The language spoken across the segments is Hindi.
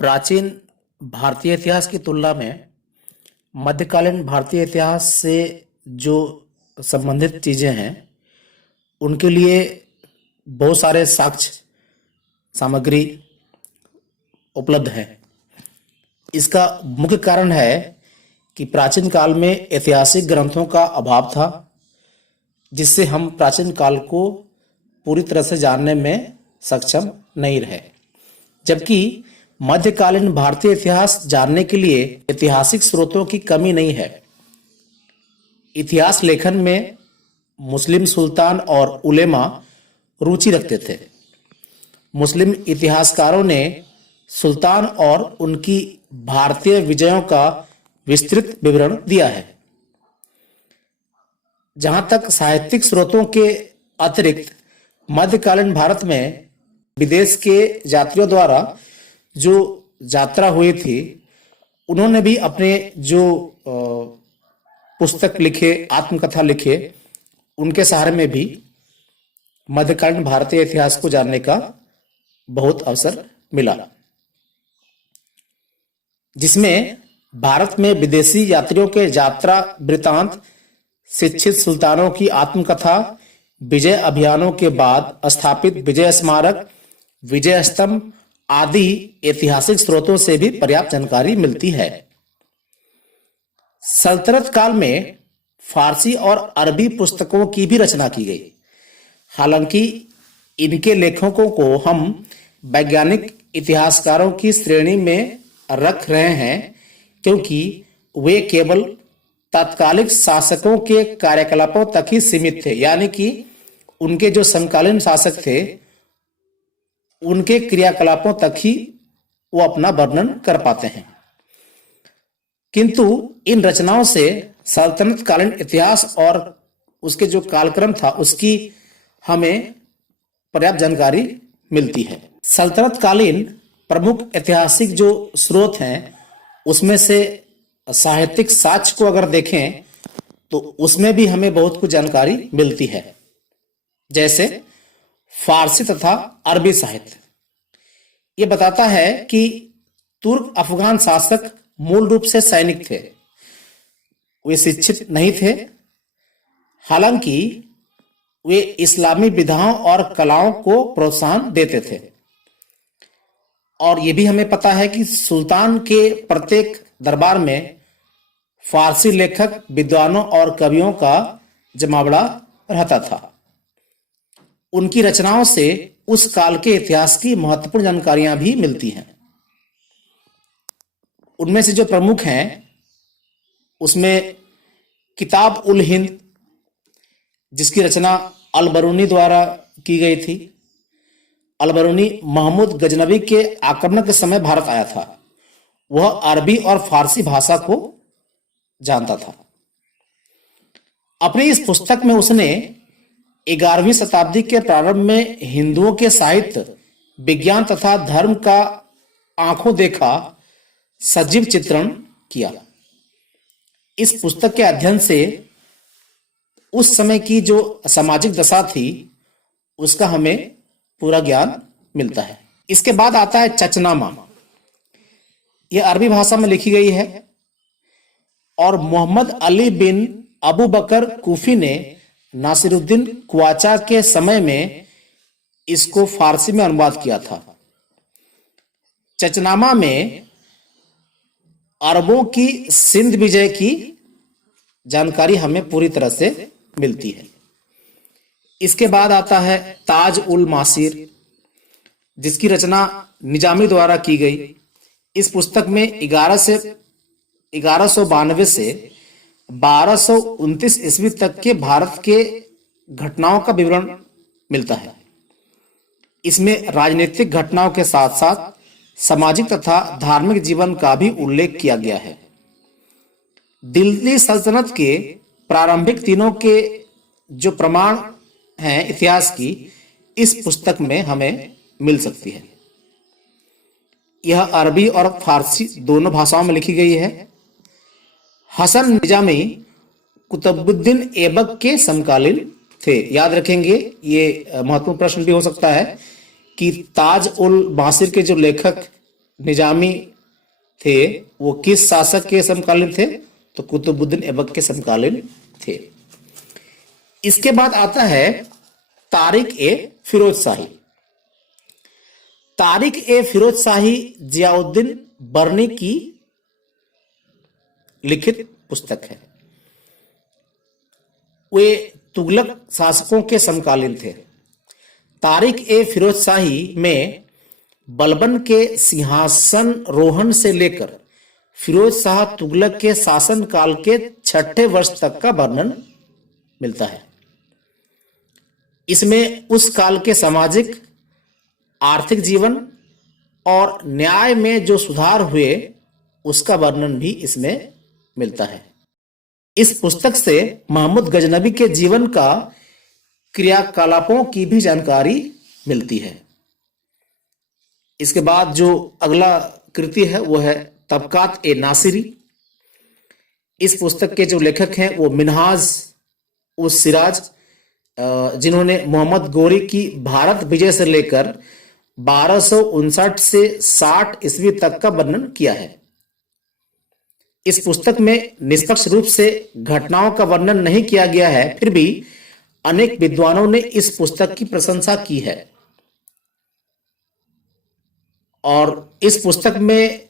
प्राचीन भारतीय इतिहास की तुलना में मध्यकालीन भारतीय इतिहास से जो संबंधित चीज़ें हैं उनके लिए बहुत सारे साक्ष्य सामग्री उपलब्ध है। इसका मुख्य कारण है कि प्राचीन काल में ऐतिहासिक ग्रंथों का अभाव था, जिससे हम प्राचीन काल को पूरी तरह से जानने में सक्षम नहीं रहे। जबकि मध्यकालीन भारतीय इतिहास जानने के लिए ऐतिहासिक स्रोतों की कमी नहीं है। इतिहास लेखन में मुस्लिम सुल्तान और उलेमा रुचि रखते थे। मुस्लिम इतिहासकारों ने सुल्तान और उनकी भारतीय विजयों का विस्तृत विवरण दिया है। जहां तक साहित्यिक स्रोतों के अतिरिक्त मध्यकालीन भारत में विदेश के यात्रियों द्वारा जो यात्रा हुई थी, उन्होंने भी अपने जो पुस्तक लिखे, आत्मकथा लिखे, उनके सहारे में भी मध्यकालीन भारतीय इतिहास को जानने का बहुत अवसर मिला, जिसमें भारत में विदेशी यात्रियों के यात्रा वृतांत, शिक्षित सुल्तानों की आत्मकथा, विजय अभियानों के बाद स्थापित विजय स्मारक, विजय स्तंभ आदि ऐतिहासिक स्रोतों से भी पर्याप्त जानकारी मिलती है। सल्तनत काल में फारसी और अरबी पुस्तकों की भी रचना की गई। हालांकि इनके लेखकों को हम वैज्ञानिक इतिहासकारों की श्रेणी में रख रहे हैं, क्योंकि वे केवल तात्कालिक शासकों के कार्यकलापों तक ही सीमित थे। यानी कि उनके जो समकालीन शासक थे, उनके क्रियाकलापों तक ही वो अपना वर्णन कर पाते हैं। किंतु इन रचनाओं से सल्तनत कालीन इतिहास और उसके जो कालक्रम था उसकी हमें पर्याप्त जानकारी मिलती है। सल्तनत कालीन प्रमुख ऐतिहासिक जो स्रोत हैं, उसमें से साहित्यिक साक्ष्य को अगर देखें तो उसमें भी हमें बहुत कुछ जानकारी मिलती है। जैसे फारसी तथा अरबी साहित्य ये बताता है कि तुर्क अफगान शासक मूल रूप से सैनिक थे, वे शिक्षित नहीं थे। हालांकि वे इस्लामी विधाओं और कलाओं को प्रोत्साहन देते थे। और यह भी हमें पता है कि सुल्तान के प्रत्येक दरबार में फारसी लेखक, विद्वानों और कवियों का जमावड़ा रहता था। उनकी रचनाओं से उस काल के इतिहास की महत्वपूर्ण जानकारियां भी मिलती हैं। उनमें से जो प्रमुख हैं, उसमें किताब उल हिंद, जिसकी रचना अल-बरूनी द्वारा की गई थी। अल-बरूनी महमूद गजनवी के आक्रमण के समय भारत आया था। वह अरबी और फारसी भाषा को जानता था। अपनी इस पुस्तक में उसने 11वीं शताब्दी के प्रारंभ में हिंदुओं के साहित्य, विज्ञान तथा धर्म का आंखों देखा सजीव चित्रण किया। इस पुस्तक के अध्ययन से उस समय की जो सामाजिक दशा थी उसका हमें पूरा ज्ञान मिलता है। इसके बाद आता है चचनामा। यह अरबी भाषा में लिखी गई है और मोहम्मद अली बिन अबू बकर कूफी ने नासिरुद्दीन कुआचा के समय में इसको फारसी में अनुवाद किया था। चचनामा में अरबों की सिंध विजय की जानकारी हमें पूरी तरह से मिलती है। इसके बाद आता है ताज उल मासिर, जिसकी रचना निजामी द्वारा की गई। इस पुस्तक में 1192 से 1229 ईस्वी तक के भारत के घटनाओं का विवरण मिलता है। इसमें राजनीतिक घटनाओं के साथ साथ सामाजिक तथा धार्मिक जीवन का भी उल्लेख किया गया है। दिल्ली सल्तनत के प्रारंभिक दिनों के जो प्रमाण हैं इतिहास की, इस पुस्तक में हमें मिल सकती है। यह अरबी और फारसी दोनों भाषाओं में लिखी गई है। हसन निजामी कुतुबुद्दीन ऐबक के समकालीन थे। याद रखेंगे, ये महत्वपूर्ण प्रश्न भी हो सकता है कि ताज उल मासिर के जो लेखक निजामी थे वो किस शासक के समकालीन थे? तो कुतुबुद्दीन ऐबक के समकालीन थे। इसके बाद आता है तारिक ए फिरोज शाही। तारिक ए फिरोज शाही जियाउद्दीन बर्नी की लिखित पुस्तक है। वे तुगलक शासकों के समकालीन थे। तारिक ए फिरोज शाही में बलबन के सिंहासन रोहन से लेकर फिरोज शाह तुगलक के शासन काल के 6ठे वर्ष तक का वर्णन मिलता है। इसमें उस काल के सामाजिक आर्थिक जीवन और न्याय में जो सुधार हुए उसका वर्णन भी इसमें मिलता है। इस पुस्तक से महमूद गजनबी के जीवन का क्रियाकलापों की भी जानकारी मिलती है। इसके बाद जो अगला कृति है वो है तबकात ए नासिरी। इस पुस्तक के जो लेखक हैं वो मिनहाज उस सिराज, जिन्होंने मोहम्मद गोरी की भारत विजय से लेकर 1259 से 60 ईस्वी तक का वर्णन किया है। इस पुस्तक में निष्पक्ष रूप से घटनाओं का वर्णन नहीं किया गया है, फिर भी अनेक विद्वानों ने इस पुस्तक की प्रशंसा की है। और इस पुस्तक में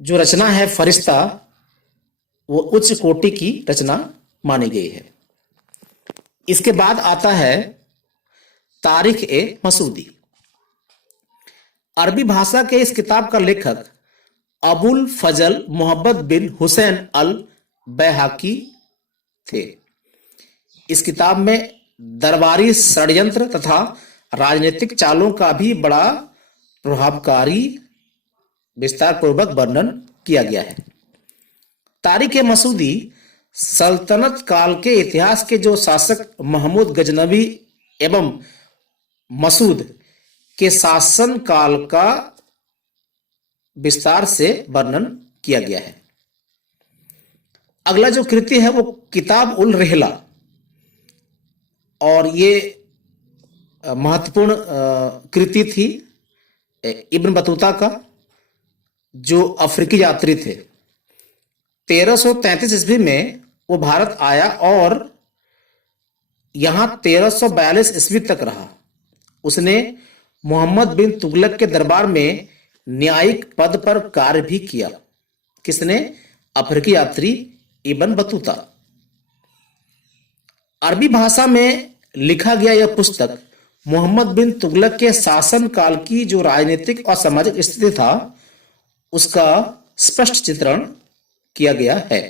जो रचना है फरिश्ता, वो उच्च कोटि की रचना मानी गई है। इसके बाद आता है तारिख ए मसूदी। अरबी भाषा के इस किताब का लेखक अबुल फजल मोहम्मद बिन हुसैन अल बैहाकी थे। इस किताब में दरबारी षड्यंत्र तथा राजनीतिक चालों का भी बड़ा प्रभावकारी विस्तार पूर्वक वर्णन किया गया है। तारिख ए मसूदी सल्तनत काल के इतिहास के जो शासक महमूद गजनबी एवं मसूद के शासन काल का विस्तार से वर्णन किया गया है। अगला जो कृति है वो किताब उल रेहला, और ये महत्वपूर्ण कृति थी इब्न बतूता का, जो अफ्रीकी यात्री थे। 1333 ईस्वी में वो भारत आया और यहां 1342 ईस्वी तक रहा। उसने मोहम्मद बिन तुगलक के दरबार में न्यायिक पद पर कार्य भी किया। किसने? अफ्रीकी यात्री इब्न बतूता। अरबी भाषा में लिखा गया यह पुस्तक मोहम्मद बिन तुगलक के शासन काल की जो राजनीतिक और सामाजिक स्थिति था उसका स्पष्ट चित्रण किया गया है।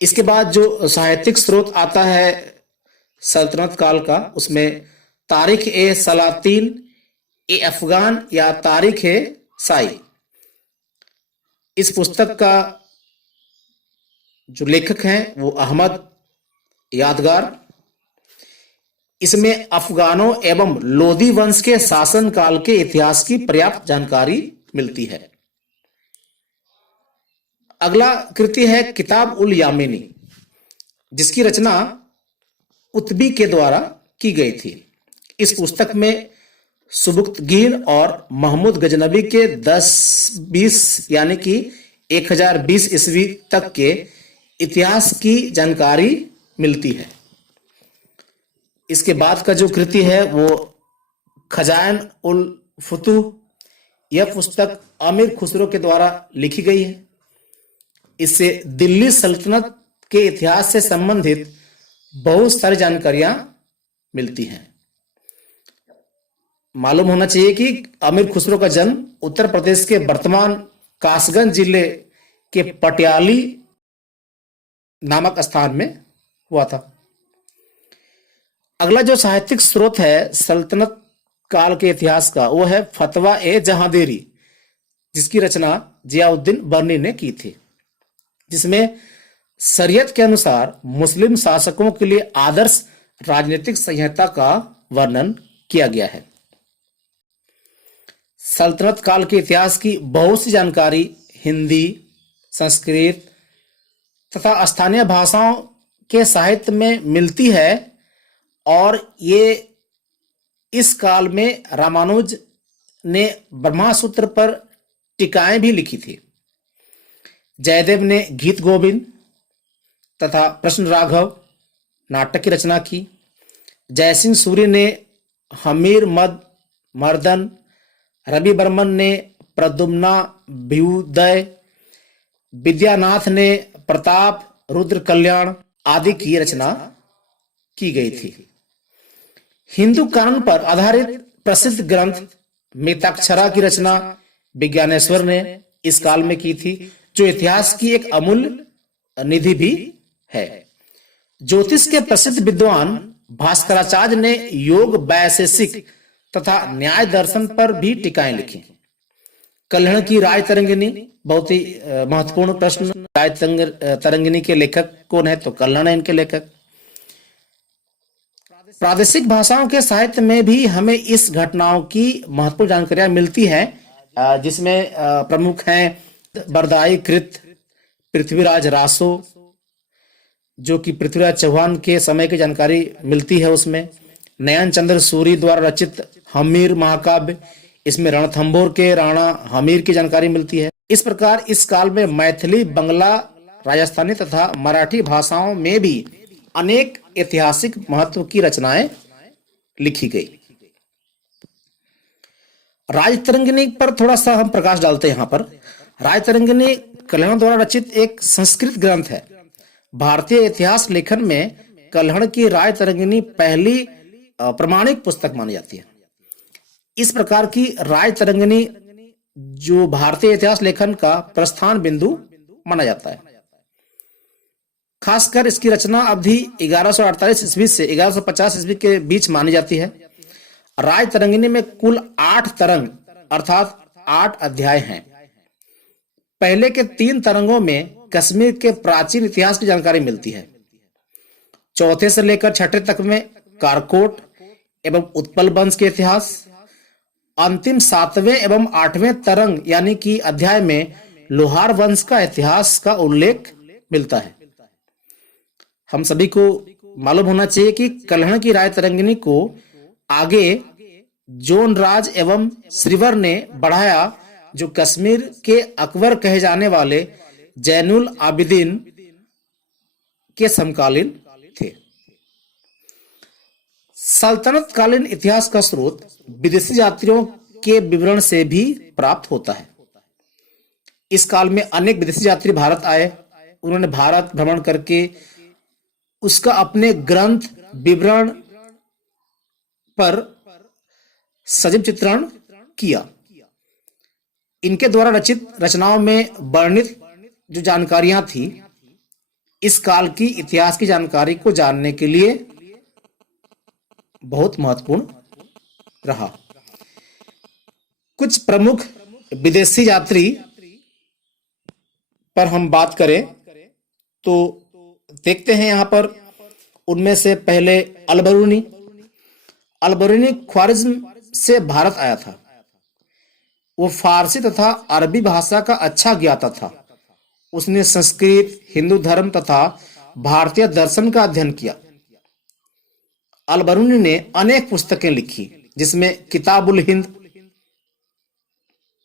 इसके बाद जो साहित्यिक स्रोत आता है सल्तनत काल का, उसमें तारिख ए सलातीन ए अफगान या तारिख ए साई, इस पुस्तक का जो लेखक हैं वो अहमद यादगार। इसमें अफगानों एवं लोदी वंश के शासन काल के इतिहास की पर्याप्त जानकारी मिलती है। अगला कृति है किताब उल यामिनी, जिसकी रचना उत्बी के द्वारा की गई थी। इस पुस्तक में सुबुक्तगीर और महमूद गजनबी के 10-20 यानी कि 1020 ईस्वी तक के इतिहास की जानकारी मिलती है। इसके बाद का जो कृति है वो खजाइन उल फुतूह, यह पुस्तक अमीर खुसरो के द्वारा लिखी गई है। इससे दिल्ली सल्तनत के इतिहास से संबंधित बहुत सारी जानकारियां मिलती हैं। मालूम होना चाहिए कि अमीर खुसरो का जन्म उत्तर प्रदेश के वर्तमान कासगंज जिले के पटियाली नामक स्थान में हुआ था। अगला जो साहित्यिक स्रोत है सल्तनत काल के इतिहास का वो है फतवा ए जहांदेरी, जिसकी रचना जियाउद्दीन बर्नी ने की थी, जिसमें शरीयत के अनुसार मुस्लिम शासकों के लिए आदर्श राजनीतिक संहिता का वर्णन किया गया है। सल्तनत काल के इतिहास की बहुत सी जानकारी हिंदी, संस्कृत तथा स्थानीय भाषाओं के साहित्य में मिलती है, और ये इस काल में रामानुज ने ब्रह्मासूत्र पर टीकाएं भी लिखी थी। जयदेव ने गीत गोविंद तथा प्रश्न राघव नाटक की रचना की। जयसिंह सूर्य ने हमीर मद मर्दन, रवि बर्मन ने प्रद्युम्ना भ्युदय, विद्यानाथ ने प्रताप रुद्र कल्याण आदि की रचना की गई थी। हिंदू कानून पर आधारित प्रसिद्ध ग्रंथ मिताक्षरा की रचना विज्ञानेश्वर ने इस काल में की थी, जो इतिहास की एक अमूल्य निधि भी है। ज्योतिष के प्रसिद्ध विद्वान भास्कराचार्य ने योग, वैशेषिक तथा न्याय दर्शन पर भी टीकाएं लिखी। कल्हण की राय तरंगिनी बहुत ही महत्वपूर्ण प्रश्न। राय तरंगिनी के लेखक कौन है? तो कल्हण है इनके लेखक। प्रादेशिक भाषाओं के साहित्य में भी हमें इस घटनाओं की महत्वपूर्ण जानकारियां मिलती हैं, जिसमें प्रमुख हैं बरदाई कृत, पृथ्वीराज रासो, जो कि पृथ्वीराज चौहान के समय की जानकारी मिलती है उसमें। नयन चंद्र सूरी द्वारा रचित हमीर महाकाव्य, इसमें रणथंभौर के राणा हमीर की जानकारी मिलती है। इस प्रकार इस काल में मैथिली, बंगला, राजस्थानी तथा मराठी भाषाओं में भी अनेक ऐतिहासिक महत्व की रचनाएं लिखी गई। राजतरंगिनी पर थोड़ा सा हम प्रकाश डालते हैं। यहाँ पर राजतरंगिनी कल्हण द्वारा रचित एक संस्कृत ग्रंथ है। भारतीय इतिहास लेखन में कल्हण की राजतरंगिनी पहली प्रमाणिक पुस्तक मानी जाती है। इस प्रकार की राजतरंगिनी जो भारतीय इतिहास लेखन का प्रस्थान बिंदु माना जाता है। खासकर इसकी रचना अवधि 1148 ईस्वी से 1150 ईस्वी के बीच मानी जाती है। राजतरंगिनी में कुल 8 तरंग अर्थात 8 अध्याय हैं। पहले के 3 तरंगों में कश्मीर के प्राचीन इतिहास की जानकारी मिलती है। चौथे से लेकर 6ठे तक में कारकोट एवं उत्पल वंश के इतिहास। अंतिम 7वें एवं 8वें तरंग यानी कि अध्याय में लोहार वंश का इतिहास का उल्लेख मिलता है। हम सभी को मालूम होना चाहिए कि कल्हण की राजतरंगिनी को आगे जोन राज एवं श्रीवर ने बढ़ाया, जो कश्मीर के अकबर कहे जाने वाले जैनुल आबिदीन के समकालीन थे। सल्तनत कालीन इतिहास का स्रोत विदेशी यात्रियों के विवरण से भी प्राप्त होता है। इस काल में अनेक विदेशी यात्री भारत आए। उन्होंने भारत भ्रमण करके उसका अपने ग्रंथ विवरण पर सजीव चित्रण किया। इनके द्वारा रचित रचनाओं में वर्णित जो जानकारियां थी, इस काल की इतिहास की जानकारी को जानने के लिए बहुत महत्वपूर्ण रहा। कुछ प्रमुख विदेशी यात्री पर हम बात करें तो देखते हैं यहां पर, उनमें से पहले अलबरूनी ख्वारिज्म से भारत आया था। वो फारसी तथा अरबी भाषा का अच्छा ज्ञाता था। उसने संस्कृत, हिंदू धर्म तथा भारतीय दर्शन का अध्ययन किया। अलबरूनी ने अनेक पुस्तकें लिखी, जिसमें किताबुल हिंद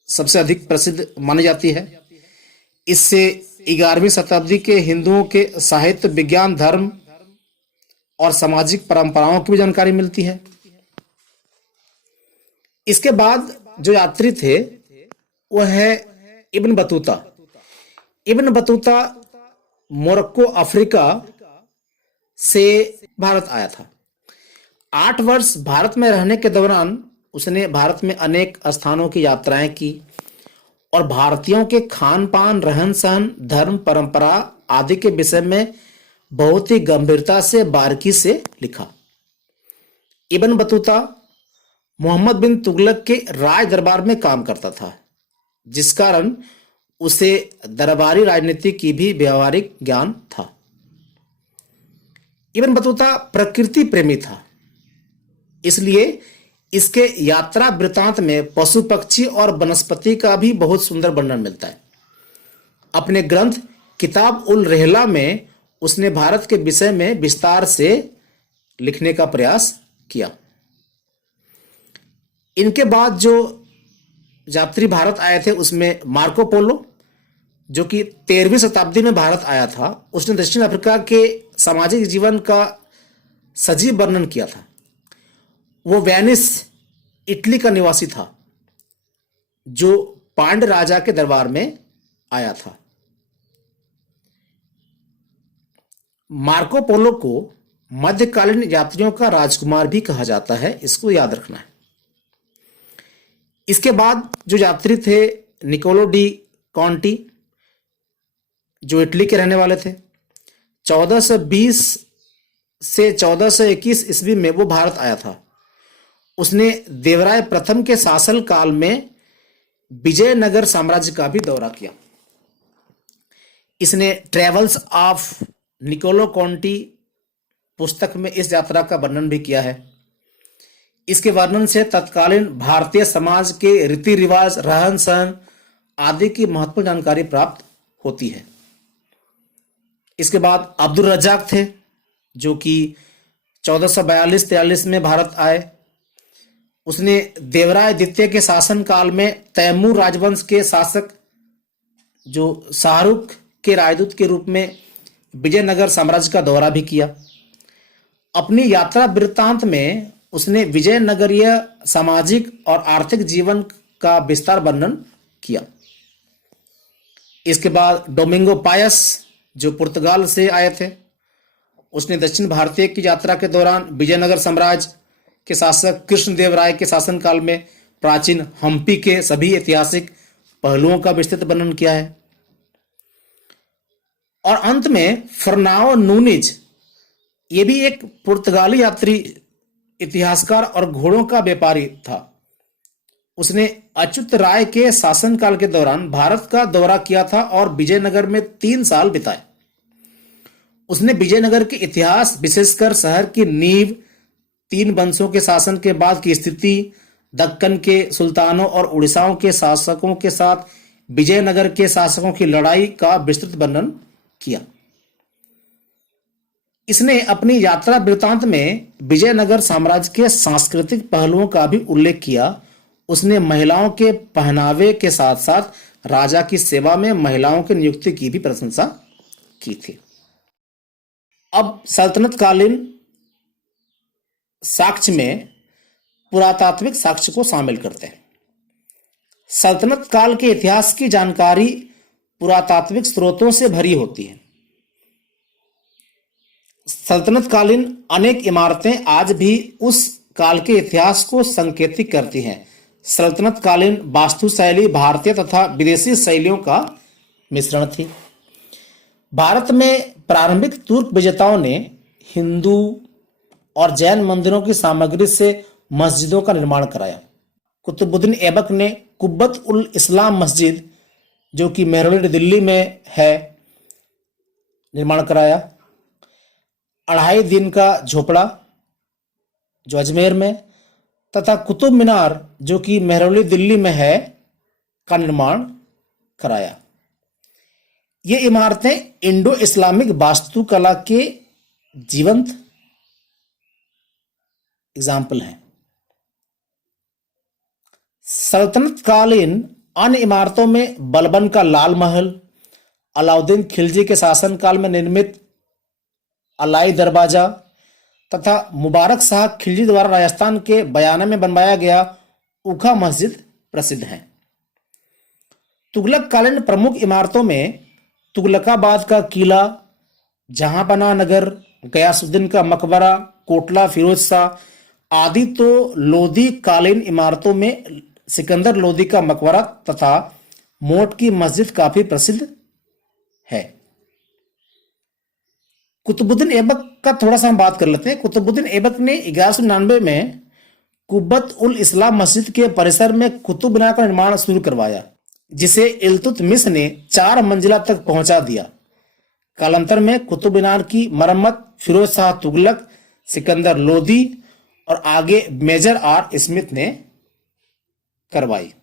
सबसे अधिक प्रसिद्ध मानी जाती है। इससे 11वीं शताब्दी के हिंदुओं के साहित्य, विज्ञान, धर्म और सामाजिक परंपराओं की भी जानकारी मिलती है। इसके बाद जो यात्री थे वह है Ibn Battuta. Ibn Battuta Morocco, Africa से भारत आया था। 8 वर्ष भारत में रहने के दौरान उसने भारत में अनेक स्थानों की यात्राएं की और भारतीयों के खान पान, रहन सहन, धर्म, परंपरा आदि के विषय में बहुत ही गंभीरता से, बारीकी से लिखा। इब्न बतूता मोहम्मद बिन तुगलक के राज दरबार में काम करता था, जिस कारण उसे दरबारी राजनीति की भी व्यवहारिक ज्ञान था। इब्न बतूता प्रकृति प्रेमी था, इसलिए इसके यात्रा वृतांत में पशु, पक्षी और वनस्पति का भी बहुत सुंदर वर्णन मिलता है। अपने ग्रंथ किताब उल रहला में उसने भारत के विषय में विस्तार से लिखने का प्रयास किया। इनके बाद जो यात्री भारत आए थे उसमें मार्को पोलो, जो कि 13वीं शताब्दी में भारत आया था, उसने दक्षिण अफ्रीका के सामाजिक जीवन का सजीव वर्णन किया था। वो वेनिस, इटली का निवासी था, जो पांड्य राजा के दरबार में आया था। मार्को पोलो को मध्यकालीन यात्रियों का राजकुमार भी कहा जाता है, इसको याद रखना है। इसके बाद जो यात्री थे निकोलो डी कॉन्टी, जो इटली के रहने वाले थे, 1420 से 1421 ईस्वी में वो भारत आया था। उसने देवराय प्रथम के शासन काल में विजयनगर साम्राज्य का भी दौरा किया। इसने ट्रेवल्स ऑफ निकोलो कॉन्टी पुस्तक में इस यात्रा का वर्णन भी किया है। इसके वर्णन से तत्कालीन भारतीय समाज के रीति रिवाज, रहन सहन आदि की महत्वपूर्ण जानकारी प्राप्त होती है। इसके बाद अब्दुल रज्जाक थे, जो कि 1442-43 में भारत आए। उसने देवराय द्वितीय के शासन काल में तैमूर राजवंश के शासक जो शाहरुख के राजदूत के रूप में विजयनगर साम्राज्य का दौरा भी किया। अपनी यात्रा वृत्तांत में उसने विजयनगरीय सामाजिक और आर्थिक जीवन का विस्तार वर्णन किया। इसके बाद डोमिंगो पायस, जो पुर्तगाल से आए थे, उसने दक्षिण भारतीय की यात्रा के दौरान विजयनगर साम्राज्य के शासक कृष्णदेवराय के शासनकाल में प्राचीन हम्पी के सभी ऐतिहासिक पहलुओं का विस्तृत वर्णन किया है। और अंत में फर्नाओ नूनिज, ये भी एक पुर्तगाली यात्री, इतिहासकार और घोड़ों का व्यापारी था। उसने अच्युत राय के शासनकाल के दौरान भारत का दौरा किया था और विजयनगर में 3 साल बिताए। उसने विजयनगर के इतिहास, विशेषकर शहर की नींव, 3 वंशों के शासन के बाद की स्थिति, दक्कन के सुल्तानों और उड़ीसाओं के शासकों के साथ विजयनगर के शासकों की लड़ाई का विस्तृत वर्णन किया। इसने अपनी यात्रा वृत्तांत में विजयनगर साम्राज्य के सांस्कृतिक पहलुओं का भी उल्लेख किया। उसने महिलाओं के पहनावे के साथ साथ राजा की सेवा में महिलाओं की नियुक्ति की भी प्रशंसा की थी। अब सल्तनत कालीन साक्ष्य में पुरातात्विक साक्ष्य को शामिल करते हैं। सल्तनत काल के इतिहास की जानकारी पुरातात्विक स्रोतों से भरी होती है। सल्तनत कालीन अनेक इमारतें आज भी उस काल के इतिहास को संकेतित करती हैं। सल्तनत कालीन वास्तुशैली भारतीय तथा विदेशी शैलियों का मिश्रण थी। भारत में प्रारंभिक तुर्क विजेताओं ने हिंदू और जैन मंदिरों की सामग्री से मस्जिदों का निर्माण कराया। कुतुबुद्दीन ऐबक ने कुब्बत उल इस्लाम मस्जिद, जो कि मेहरौली दिल्ली में है, निर्माण कराया। 2.5 दिन का झोपड़ा, जो अजमेर में, तथा कुतुब मीनार, जो कि मेहरौली दिल्ली में है, का निर्माण कराया। ये इमारतें इंडो इस्लामिक वास्तुकला के जीवंत एग्जाम्पल हैं। सल्तनत कालीन अन्य इमारतों में बलबन का लाल महल, अलाउद्दीन खिलजी के शासनकाल में निर्मित अलाई दरवाजा तथा मुबारक शाह खिलजी द्वारा राजस्थान के बयाना में बनवाया गया उखा मस्जिद प्रसिद्ध हैं। तुगलक कालीन प्रमुख इमारतों में तुगलकाबाद का किला, जहांपना नगर, गयासुद्दीन का मकबरा, कोटला फिरोज शाह आदि तो लोदी कालीन इमारतों में सिकंदर लोदी का मकबरा तथा मोट की मस्जिद काफी प्रसिद्ध है। कुतुबुद्दीन ऐबक का थोड़ा सा हम बात कर लेते हैं। कुतुबुद्दीन ऐबक ने 1199 में कुब्बत उल इस्लाम मस्जिद के परिसर में कुतुब मीनार का निर्माण शुरू करवाया, जिसे इल्तुतमिश ने 4 मंजिला तक पहुंचा दिया। कालांतर में कुतुब मीनार की मरम्मत फिरोज शाह तुगलक, सिकंदर लोदी और आगे मेजर आर स्मिथ ने करवाई।